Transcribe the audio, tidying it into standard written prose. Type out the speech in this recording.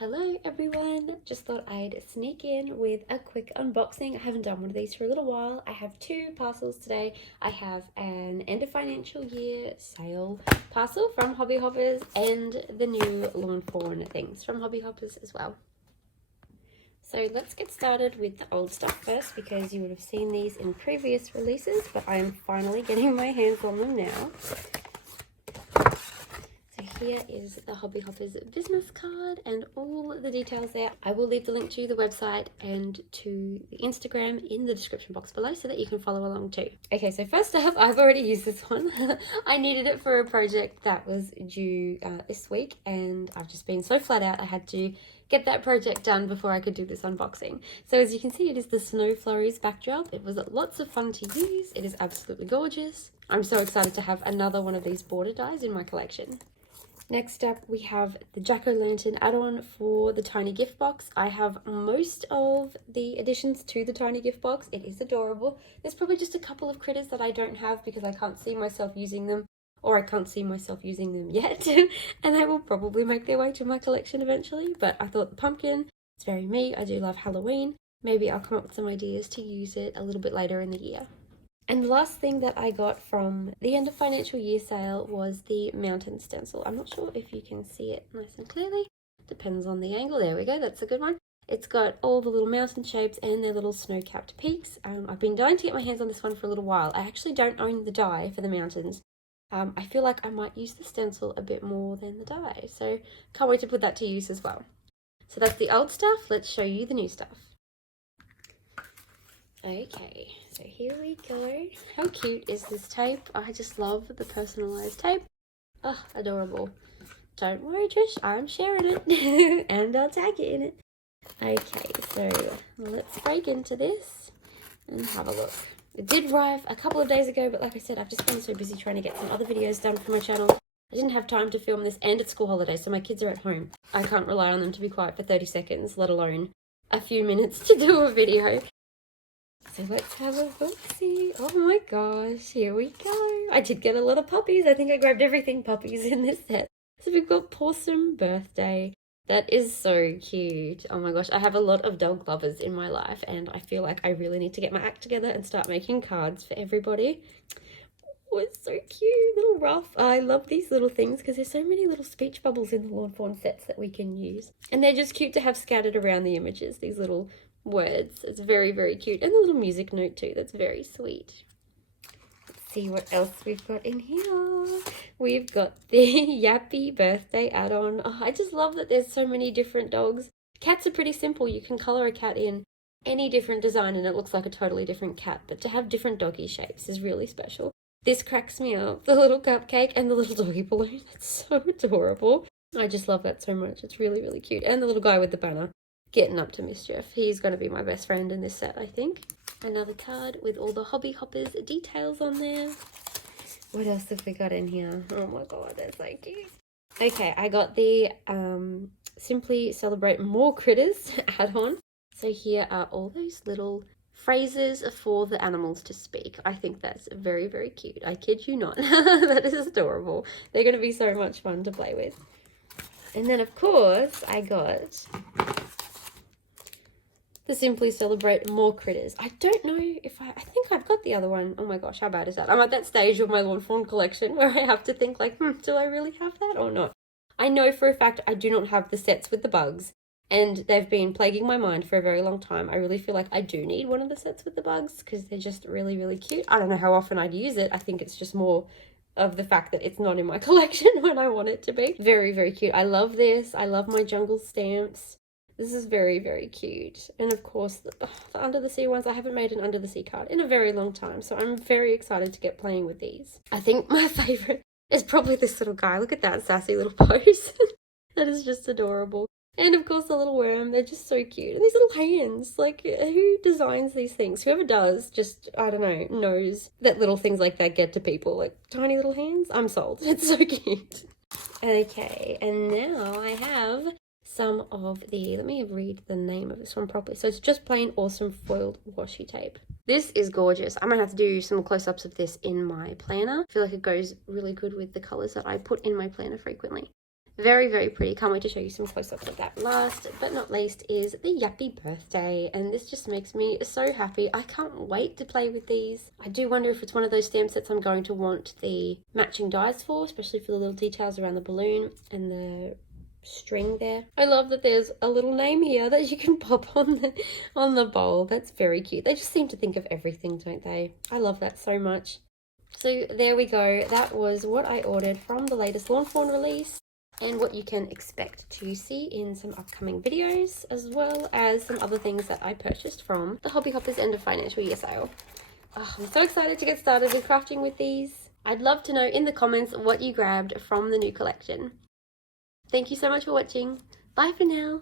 Hello everyone, just thought I'd sneak in with a quick unboxing. I haven't done one of these for a little while. I have two parcels today. I have an end of financial year sale parcel from Hobby Hoppers and the new Lawn Fawn things from Hobby Hoppers as well. So let's get started with the old stuff first because you would have seen these in previous releases, but I am finally getting my hands on them now. Here is the Hobby Hoppers business card and all the details there. I will leave the link to the website and to the Instagram in the description box below so that you can follow along too. Okay, so first up, I've already used this one. I needed it for a project that was due this week, and I've just been so flat out I had to get that project done before I could do this unboxing. So as you can see, it is the Snow Flurries backdrop. It was lots of fun to use. It is absolutely gorgeous. I'm so excited to have another one of these border dies in my collection. Next up, we have the Jack-o'-lantern add-on for the tiny gift box. I have most of the additions to the tiny gift box. It is adorable. There's probably just a couple of critters that I don't have because I can't see myself using them, or I can't see myself using them yet. And they will probably make their way to my collection eventually. But I thought the pumpkin, it's very me. I do love Halloween. Maybe I'll come up with some ideas to use it a little bit later in the year. And the last thing that I got from the end of financial year sale was the mountain stencil. I'm not sure if you can see it nice and clearly. Depends on the angle. There we go. That's a good one. It's got all the little mountain shapes and their little snow-capped peaks. I've been dying to get my hands on this one for a little while. I actually don't own the die for the mountains. I feel like I might use the stencil a bit more than the die. So can't wait to put that to use as well. So that's the old stuff. Let's show you the new stuff. Okay, so here we go. How cute is this tape? I just love the personalized tape. Oh, adorable. Don't worry, Trish, I'm sharing it and I'll tag it in it. Okay, so let's break into this and have a look. It did arrive a couple of days ago, but like I said, I've just been so busy trying to get some other videos done for my channel. I didn't have time to film this, and it's school holidays, so my kids are at home. I can't rely on them to be quiet for 30 seconds, let alone a few minutes to do a video. So let's have a look-see. Oh my gosh, here we go. I did get a lot of puppies. I think I grabbed everything puppies in this set. So we've got Possum Birthday. That is so cute. Oh my gosh, I have a lot of dog lovers in my life, and I feel like I really need to get my act together and start making cards for everybody. Oh, it's so cute. Little Ruff. I love these little things because there's so many little speech bubbles in the Lawn Fawn sets that we can use. And they're just cute to have scattered around the images, these little words. It's very, very cute. And the little music note too. That's very sweet. Let's see what else we've got in here. We've got the Yappy birthday add-on. Oh, I just love that there's so many different dogs. Cats are pretty simple. You can color a cat in any different design and it looks like a totally different cat. But to have different doggy shapes is really special. This cracks me up. The little cupcake and the little doggy balloon. It's so adorable. I just love that so much. It's really, really cute. And the little guy with the banner getting up to mischief. He's going to be my best friend in this set, I think. Another card with all the Hobby Hoppers details on there. What else have we got in here? Oh my god, that's so cute. Okay, I got the Simply Celebrate More Critters add-on. So here are all those little phrases for the animals to speak. I think that's very, very cute. I kid you not. That is adorable. They're going to be so much fun to play with. And then, of course, I got the Simply Celebrate More Critters. I don't know if I think I've got the other one. Oh my gosh, how bad is that? I'm at that stage of my Lawn Fawn collection where I have to think like, do I really have that or not? I know for a fact I do not have the sets with the bugs, and they've been plaguing my mind for a very long time. I really feel like I do need one of the sets with the bugs because they're just really, really cute. I don't know how often I'd use it. I think it's just more of the fact that it's not in my collection when I want it to be. Very, very cute. I love this. I love my jungle stamps. This is very, very cute. And of course, the Under the Sea ones, I haven't made an Under the Sea card in a very long time, so I'm very excited to get playing with these. I think my favourite is probably this little guy. Look at that sassy little pose. That is just adorable. And of course the little worm, they're just so cute. And these little hands, like who designs these things? Whoever does just, I don't know, knows that little things like that get to people. Like tiny little hands, I'm sold. It's so cute. Okay, and now I have some of the, let me read the name of this one properly. So it's just plain awesome foiled washi tape. This is gorgeous. I'm gonna have to do some close-ups of this in my planner. I feel like it goes really good with the colors that I put in my planner frequently. Very, very pretty. Can't wait to show you some close-ups of that. Last but not least is the Yappy Birthday, and this just makes me so happy. I can't wait to play with these. I do wonder if it's one of those stamp sets I'm going to want the matching dies for, especially for the little details around the balloon and the string there. I love that there's a little name here that you can pop on the bowl. That's very cute. They just seem to think of everything, don't they? I love that so much. So there we go. That was what I ordered from the latest Lawn Fawn release, and what you can expect to see in some upcoming videos, as well as some other things that I purchased from the Hobby Hoppers end of financial year sale. Oh, I'm so excited to get started with crafting with these. I'd love to know in the comments what you grabbed from the new collection. Thank you so much for watching. Bye for now.